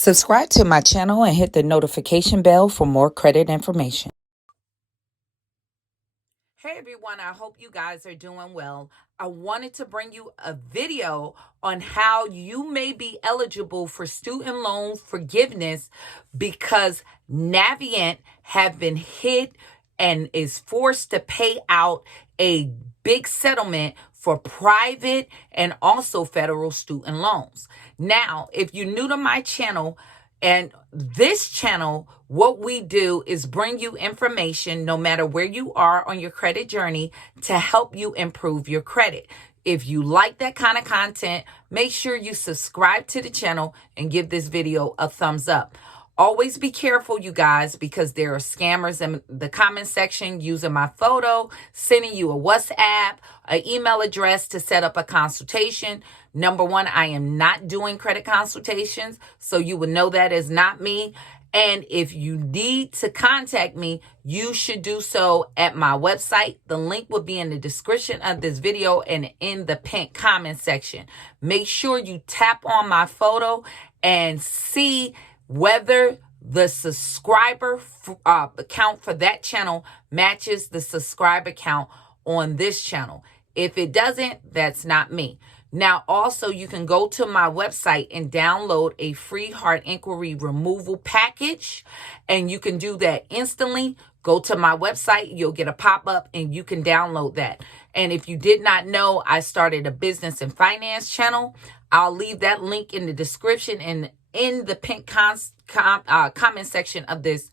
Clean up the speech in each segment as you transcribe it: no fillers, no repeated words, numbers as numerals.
Subscribe to my channel and hit the notification bell for more credit information. Hey everyone, I hope you guys are doing well. I wanted to bring you a video on how you may be eligible for student loan forgiveness because Navient have been hit and is forced to pay out a big settlement for private and also federal student loans. Now, if you're new to my channel, and this channel, what we do is bring you information no matter where you are on your credit journey to help you improve your credit. If you like that kind of content, make sure you subscribe to the channel and give this video a thumbs up. Always be careful, you guys, because there are scammers in the comment section using my photo, sending you a WhatsApp, an email address to set up a consultation. Number one, I am not doing credit consultations, so you would know that is not me. And if you need to contact me, you should do so at my website. The link will be in the description of this video and in the pinned comment section. Make sure you tap on my photo and see whether the subscriber account for that channel matches the subscriber count on this channel. If it doesn't, that's not me. Now, also, you can go to my website and download a free heart inquiry removal package, and you can do that instantly. Go to my website, you'll get a pop-up, and you can download that. And if you did not know, I started a business and finance channel. I'll leave that link in the description and in the pinned comment section of this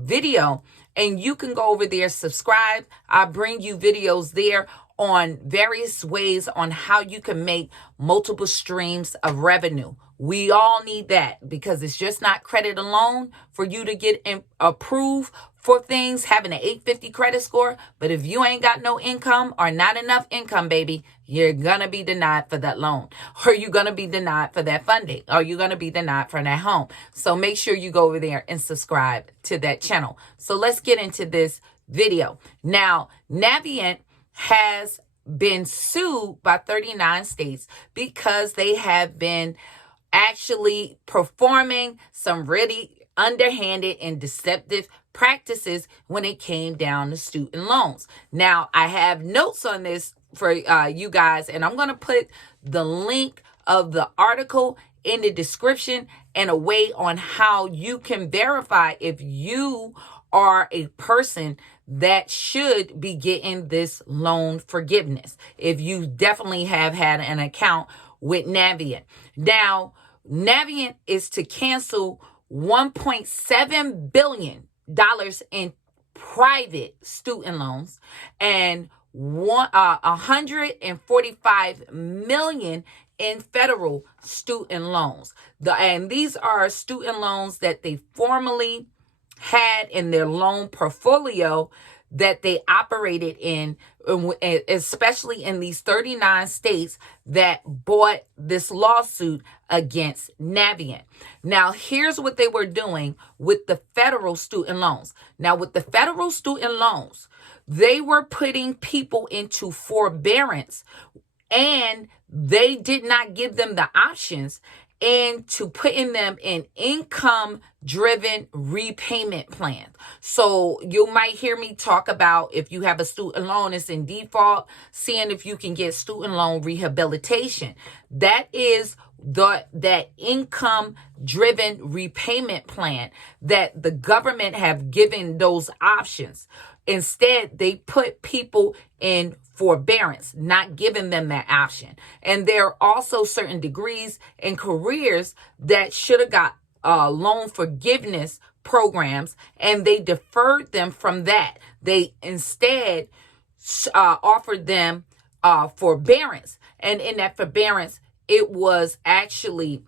video, and you can go over there, subscribe. I bring you videos there on various ways on how you can make multiple streams of revenue. We all need that because it's just not credit alone for you to get approved for things, having an 850 credit score. But if you ain't got no income or not enough income, baby, you're going to be denied for that loan, or you're going to be denied for that funding, or you're going to be denied for that home. So make sure you go over there and subscribe to that channel. So let's get into this video. Now, Navient has been sued by 39 states because they have been actually performing some really underhanded and deceptive practices when it came down to student loans. Now, I have notes on this for you guys, and I'm going to put the link of the article in the description and a way on how you can verify if you are a person that should be getting this loan forgiveness, if you definitely have had an account with Navient. Now, Navient is to cancel $1.7 billion in private student loans and $145 million in federal student loans. And these are student loans that they formerly had in their loan portfolio that they operated in, especially in these 39 states that brought this lawsuit against Navient. Now, here's what they were doing with the federal student loans. Now, with the federal student loans, they were putting people into forbearance, and they did not give them the options into putting them in income-driven repayment plans. So you might hear me talk about, if you have a student loan that's in default, seeing if you can get student loan rehabilitation. That is that income-driven repayment plan that the government have given those options. Instead, they put people in forbearance, not giving them that option. And there are also certain degrees and careers that should have got loan forgiveness programs, and they deferred them from that. They instead offered them forbearance. And in that forbearance, it was actually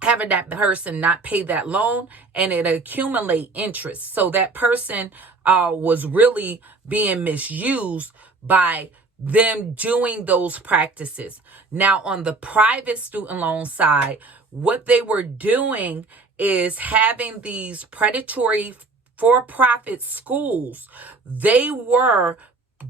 having that person not pay that loan and it accumulate interest. So that person was really being misused by them doing those practices. Now, on the private student loan side, what they were doing is having these predatory for-profit schools. They were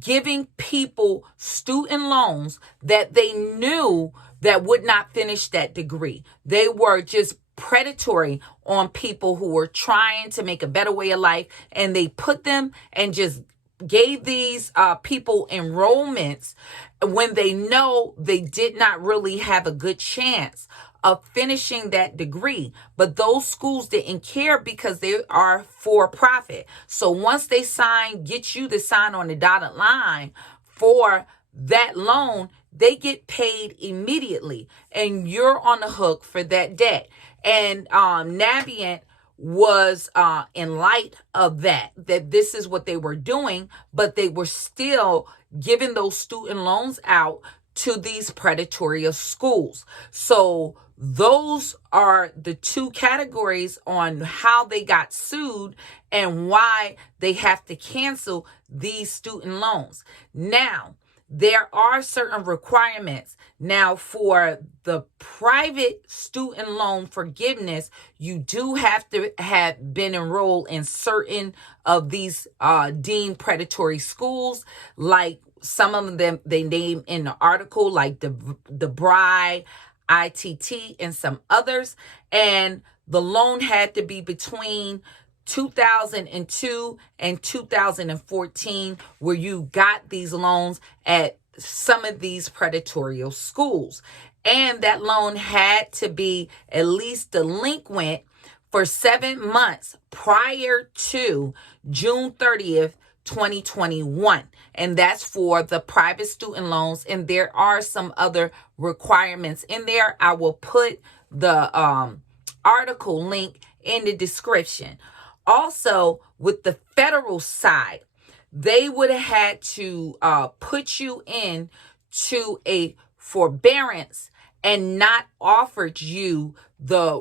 giving people student loans that they knew that would not finish that degree. They were just predatory on people who were trying to make a better way of life, and they put them and just gave these people enrollments when they know they did not really have a good chance of finishing that degree. But those schools didn't care because they are for profit. So once they get you to sign on the dotted line for that loan, they get paid immediately and you're on the hook for that debt. And Navient was in light of that this is what they were doing, but they were still giving those student loans out to these predatory schools. So those are the two categories on how they got sued and why they have to cancel these student loans. Now, there are certain requirements. Now, for the private student loan forgiveness, you do have to have been enrolled in certain of these deemed predatory schools, like some of them they name in the article, like the Bry, ITT, and some others. And the loan had to be between 2002 and 2014 where you got these loans at some of these predatory schools. And that loan had to be at least delinquent for 7 months prior to June 30th, 2021. And that's for the private student loans. And there are some other requirements in there. I will put the article link in the description. Also, with the federal side, they would have had to put you in to a forbearance and not offered you the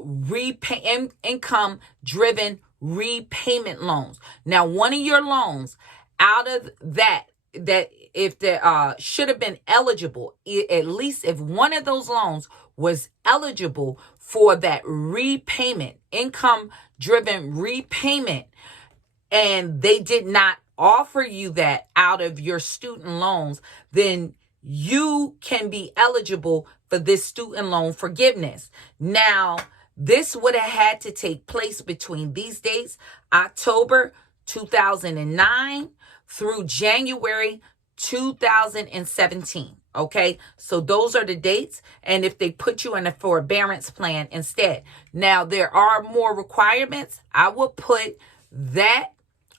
income-driven repayment loans. Now, one of your loans out of that if there should have been eligible, at least if one of those loans was eligible for that repayment, income-driven repayment, and they did not offer you that out of your student loans, then you can be eligible for this student loan forgiveness. Now, this would have had to take place between these dates, October 2009 through January 2017. Okay, so those are the dates, and if they put you in a forbearance plan instead. Now, there are more requirements. I will put that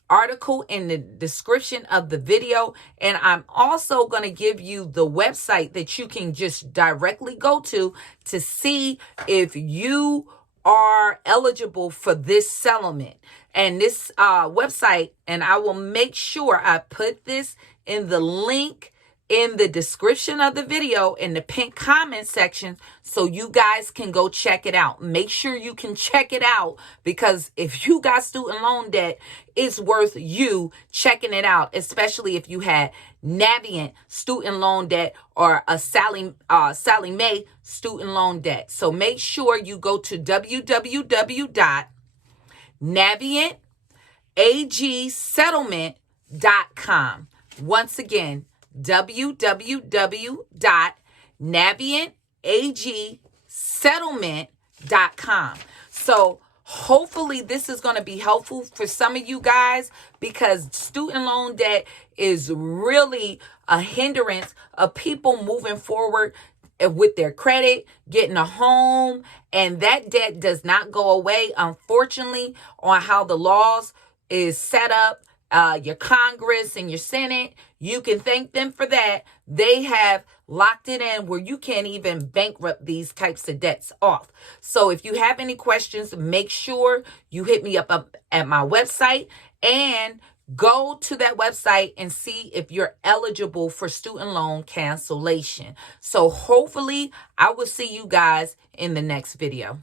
article in the description of the video, and I'm also going to give you the website that you can just directly go to see if you are eligible for this settlement. And this website, and I will make sure I put this in the link in the description of the video in the pinned comment section so you guys can go check it out. Make sure you can check it out, because if you got student loan debt, it's worth you checking it out, especially if you had Navient student loan debt or a Sally Mae student loan debt. So make sure you go to www.navientagsettlement.com. Once again, www.navientagsettlement.com. So hopefully this is going to be helpful for some of you guys, because student loan debt is really a hindrance of people moving forward with their credit, getting a home, and that debt does not go away, unfortunately, on how the laws is set up. Your Congress and your Senate, you can thank them for that. They have locked it in where you can't even bankrupt these types of debts off. So if you have any questions, make sure you hit me up at my website, and go to that website and see if you're eligible for student loan cancellation. So hopefully I will see you guys in the next video.